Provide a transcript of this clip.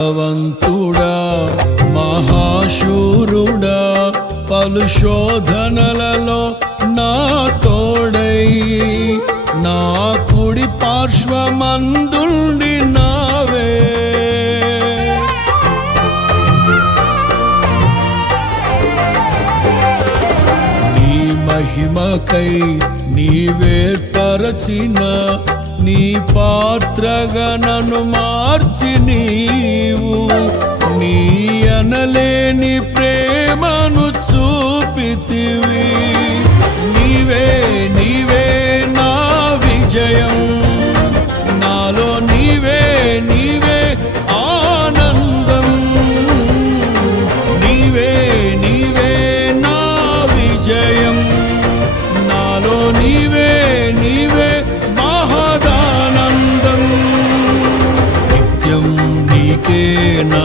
వంతుడా మహాశూరుడా పలు శోధనలలో నా తోడై నా కుడి పార్శ్వమందుండి నావే నీ మహిమకై నీవేర్పరచిన నీ పాత్రగా నన్ను మార్చి నీవు నీ అనలేని ప్రేమను చూపితివి నీవే నీవే నా విజయం నాలో నీవే నీవే ఆనందం నీవే నీవే నా విజయం నాలో నీవే నీవే మహదానందం నిత్యం నీకే నా